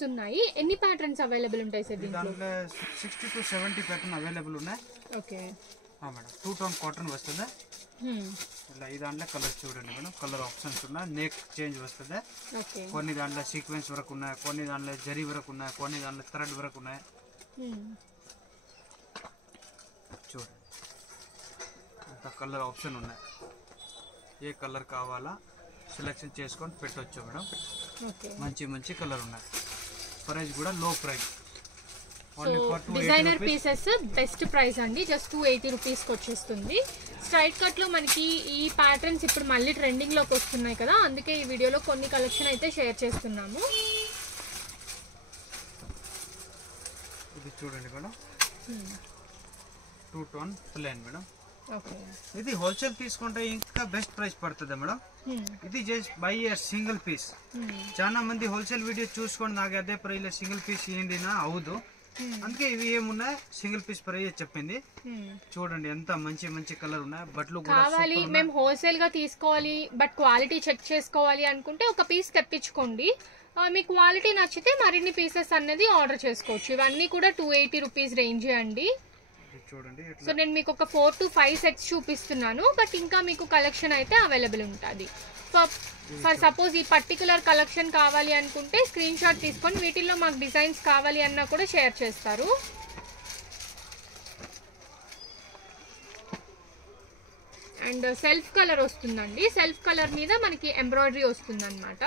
ఉన్నాయి. ఎన్ని patterns available ఉంటాయి సార్ దీంట్లో? 60 to 70 ప్యాటర్న్ అవైలబుల్ ఉన్నాయి. ఓకే మేడం 2 టోన్ కాటన్ వస్తుంది. ఇలా ఈ దాంట్లో కలర్ చూడండి మేడం, కలర్ ఆప్షన్స్ ఉన్నాయి. నెక్ చేంజ్ వస్తుంది. కొన్ని దాంట్లో సీక్వెన్స్ వరకు ఉన్నాయి, కొన్ని దాంట్లో జరీ వరకు ఉన్నాయి, కొన్ని దాంట్లో థ్రెడ్ వరకు ఉన్నాయి. చూడండి ఇంత కలర్ ఆప్షన్ ఉన్నాయి. ఏ కలర్ కావాలా సెలెక్షన్ చేసుకొని పెట్టవచ్చు మేడం. మంచి మంచి కలర్ ఉన్నాయి. ప్రైస్ కూడా లో price. Designer pieces best price అండి, జస్ట్ 280 రూపీస్కి వచ్చేస్తుంది. స్ట్రైట్ కట్లో మనకి ఈ ప్యాటర్న్స్ ఇప్పుడు మళ్ళీ ట్రెండింగ్లోకి వస్తున్నాయి కదా, అందుకే ఈ వీడియోలో కొన్ని కలెక్షన్ అయితే షేర్ చేస్తున్నాము. ఇది చూడండి మేడం, 2 టోన్ ప్లేన్ మేడం. ఇది హోల్సేల్ తీసుకుంటే ఇంకా బెస్ట్ ప్రైస్ పడుతుంది మేడం. ఇది జస్ట్ బై సింగిల్ పీస్. చాలా మంది హోల్సేల్ వీడియో చూసుకొని నాకు అదే ప్రైస్ లో సింగిల్ పీస్ ఏంటి నా అవుదు, అందుకే ఇవి ఏమున్నాయి సింగిల్ పీస్ ప్రైస్ చెప్పింది. చూడండి ఎంత మంచి మంచి కలర్ ఉన్నాయి. బట్టలు కావాలి మేము హోల్సేల్ గా తీసుకోవాలి బట్ క్వాలిటీ చెక్ చేసుకోవాలి అనుకుంటే ఒక పీస్ తెప్పించుకోండి. మీ క్వాలిటీ నచ్చితే మరిన్ని పీసెస్ అనేది ఆర్డర్ చేసుకోవచ్చు. ఇవన్నీ కూడా 280 రూపీస్ రేంజ్ అండి. చూడండి సో నేను మీకు ఒక 4 to 5 సెట్స్ చూపిస్తున్నాను, బట్ ఇంకా మీకు కలెక్షన్ అయితే అవైలబుల్ ఉంటుంది. ఫర్ సపోజ్ ఈ పర్టికులర్ కలెక్షన్ కావాలి అనుకుంటే స్క్రీన్ షాట్ తీసుకొని వీటిల్లో మాకు డిజైన్స్ కావాలి అన్నా కూడా షేర్ చేస్తారు. అండ్ సెల్ఫ్ కలర్ వస్తుందండి, సెల్ఫ్ కలర్ మీద మనకి ఎంబ్రాయిడరీ వస్తుంది అనమాట.